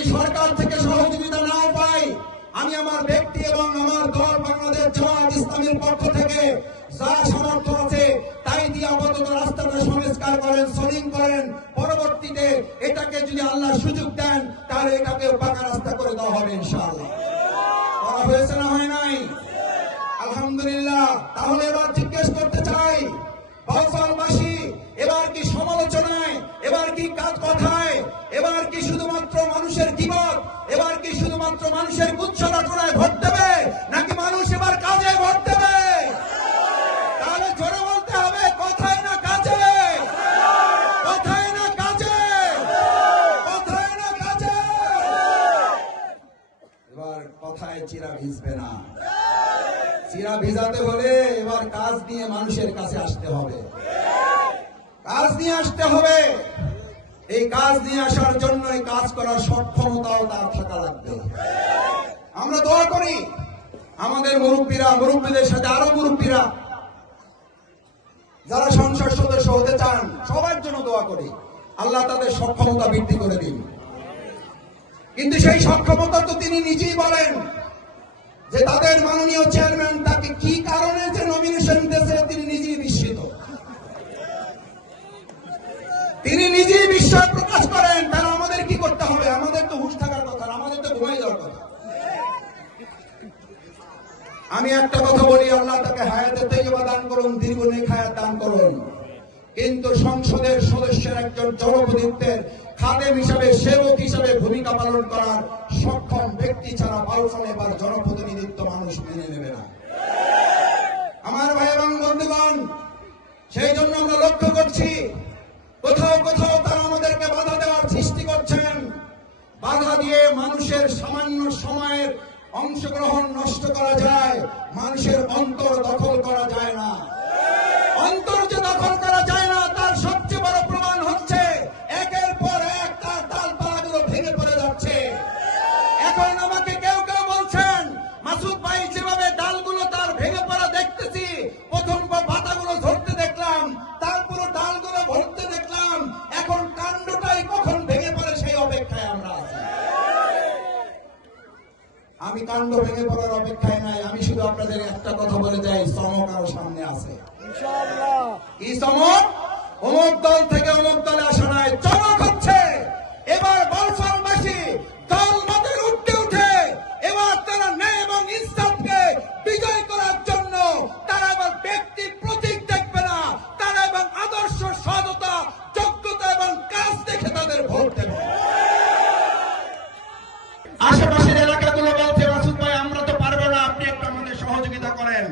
যদি সরকার থেকে সহযোগিতা নাও পাই, আমি আমার ব্যক্তি এবং আমার দল বাংলাদেশ জামায়াত ইসলামীর পক্ষ থেকে যারা সামর্থ্য আছে তাই দিয়ে আপাতত রাস্তাটা সংস্কার করেন, সলিং করেন। পরবর্তীতে এটাকে যদি আল্লাহ সুযোগ দেন তাহলে এটাকে পাকা রাস্তা করে দেওয়া হবে ইনশাআল্লাহ। করা হয়েছে না হয় নাই? আলহামদুলিল্লাহ। তাহলে এবার জিজ্ঞেস করতে চাই, বাউফলবাসী এবার কি সমালোচনায়, এবার কি কাজ কথায়, এবার কি শুধুমাত্র মানুষের গীবত, এবার কি শুধুমাত্র মানুষের গুচ্ছ রটনায় ভোট দেবে, নাকি মানুষ এবার কাজে ভোট দেবে? তাহলে জোরে বলতে হবে, কথায় না কাজে, কথায় না কাজে, কথায় না কাজে। এবার কথায় চিরা ভিজবে না। চিরা ভিজাতে হলে এবার কাজ নিয়ে মানুষের কাছে আসতে হবে, কাজ নিয়ে আসতে হবে। এই কাজ নিয়ে আসার জন্য এই কাজ করার সক্ষমতাও তার থাকা লাগবে। আমরা দোয়া করি আমাদের মুরব্বীদের সাথে আরো মুরব্বীরা যারা সংসদ সদস্য হতে চান সবার জন্য দোয়া করি, আল্লাহ তাদের সক্ষমতা বৃদ্ধি করে দিন। কিন্তু সেই সক্ষমতা তো তিনি নিজেই বলেন যে তাদের মাননীয় চেয়ারম্যান তাকে কি কারণে যে নমিনেশন দিয়েছে তিনি নিজেই বিস্মিত, তিনি নিজেই বিস্ময় প্রকাশ করেন। তাহলে আমাদের কি করতে হবে? আমাদের তো হুঁশ থাকার কথা, আমাদের তো ঘুমাই যাওয়ার কথা। আমি একটা কথা বলি, আল্লাহ তাকে হায়াতে তাইয়্যিবা দান করুন, দীর্ঘ নেক হায়াত দান করুন। কিন্তু সংসদের সদস্যের একজন জনপ্রতিনিধিত্বের খাদেম হিসাবে, সেবক হিসাবে ভূমিকা পালন করার সক্ষম ব্যক্তি ছাড়া বাউফল এবার জনপ্রতিনিধিত্ব মানুষ মেনে নেবে না। আমার ভাই এবং বন্ধুগণ, সেই জন্য আমরা লক্ষ্য করছি কোথাও কোথাও তারা আমাদেরকে বাধা দেওয়ার সৃষ্টি করছেন। বাধা দিয়ে মানুষের সামান্য সময়ের অংশগ্রহণ নষ্ট করা যায়, মানুষের অন্তর দখল করা যায় না। অন্তর যে দখল করা যায় না তার সবচেয়ে বড় প্রমাণ হচ্ছে একের পর এক তার ডালপালাগুলো ভেঙে পড়ে যাচ্ছে। এখন আমাকে কেউ কেউ বলছেন, মাসুদ ভাই যেভাবে ডালগুলো তার ভেঙে পড়া দেখতেছি, প্রথম পাতাগুলো ধরতে দেখলাম, তারপর ডালগুলো ভরতে দেখলাম, এখন কাণ্ডটাই কখন ভেঙে পড়ে সেই অপেক্ষায় আমরা আছি। আমি কাণ্ড ভেঙে পড়ার অপেক্ষায় নাই। আমি শুধু আপনাদের একটা কথা বলে যাই, চমক আরো সামনে আছে ইনশাআল্লাহ। কি চমক? অমুক দল থেকে অমুক দলে আসা নাই, চমক হচ্ছে এবার বাউফলবাসী দল মতের উঠতে উঠে এবার তারা ন্যায় এবং ইনসাফকে বিজয় করার জন্য তারা এবার ব্যক্তি প্রতীক দেখবে না, তারা এবং আদর্শ, সততা, যোগ্যতা এবং কাজ দেখে তাদের ভোট দেবে। আশেপাশের এলাকাগুলো বলছে, মাসুদ ভাই আমরা তো পারবো না, আপনি একটু আমাদের সহযোগিতা করেন।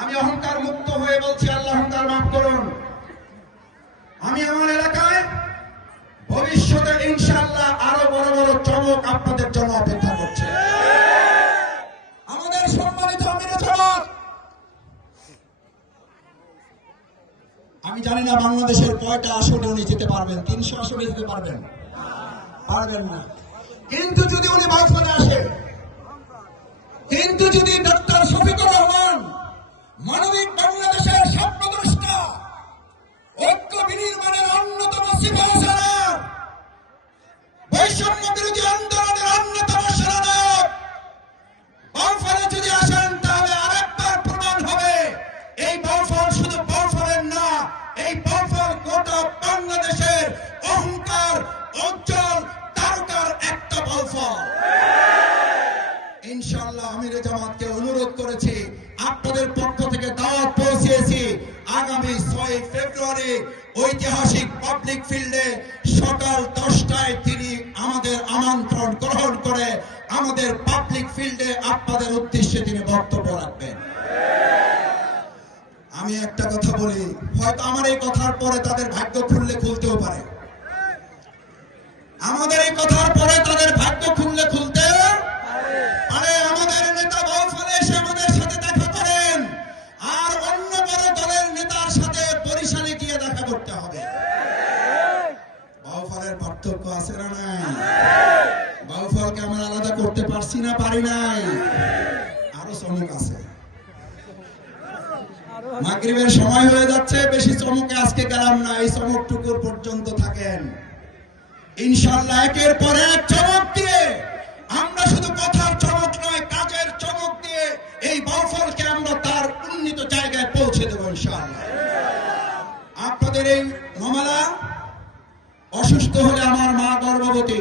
আমি অহংকার মুক্ত হয়ে বলছি, আল্লাহ অহংকার মাফ করুন। আমি আমার এলাকায় ভবিষ্যতে ইনশাআল্লাহ আরো বড় বড় চমক আপনাদের জন্য অপেক্ষা করছে। আমাদের সম্মানিত আমিরে জামাত, আমি জানি না বাংলাদেশের কয়টা আসনে উনি যেতে পারবেন। 300 আসনে যেতে পারবেন? পারবেন না। কিন্তু যদি উনি বাউফলে আসে, কিন্তু যদি ডক্টর শফিকুর রহমান মানবিক বাংলাদেশের স্বপ্নদ্রষ্টা, ঐক্য বিনির্মাণের অন্যতম সিপাহসালার, বৈষম্য বিরোধী আন্দোলনের অন্যতম সেনানায়ক বাউফলে যদি আসেন, তাহলে আরেকবার প্রমাণ হবে এই বাউফল শুধু বাউফলের না, এই বাউফল গোটা বাংলাদেশের অহংকার, উজ্জ্বল তারকার একটা বাউফল। ইনশাআল্লাহ আমিরে জামাতকে অনুরোধ করেছি, আপনাদের পক্ষ থেকে দাওয়াত পৌঁছেছি, আগামী 6 ফেব্রুয়ারি ঐতিহাসিক পাবলিক ফিল্ডে সকাল 10টায় তিনি আমাদের আমন্ত্রণ গ্রহণ করে আমাদের পাবলিক ফিল্ডে আপনাদের উদ্দেশ্যে তিনি বক্তব্য রাখবেন। আমি একটা কথা বলি, হয়তো আমার এই কথার পরে তাদের ভাগ্য খুললে খুলতেও পারে, আমাদের এই কথার পরে তাদের ভাগ্য খুললে খুলতে পারে। আমাদের নেতা বাউফলে এসে আমাদের সাথে দেখা করেন, আর অন্য বড় দলের নেতার সাথে বরিশালে গিয়ে দেখা করতে হবে। বাউফলের পার্থক্য আছে না নাই? বাউফলকে আমরা আলাদা করতে পারছি না, পারি নাই? আরো চমক আছে। মাগরিবের সময় হয়ে যাচ্ছে, বেশি চমকে আজকে গেলাম না, এই চমকটুকুর পর্যন্ত থাকেন। ইনশাআল্লাহ একের পর এক চমক দিয়ে, আমরা শুধু কথার চমক নয়, কাজের চমক দিয়ে এই বাউফলকে আমরা তার উন্নীত জায়গায় পৌঁছে দেব ইনশাআল্লাহ। আপনাদের এই মামলা অসুস্থ হলে আমার মা গর্ভবতী,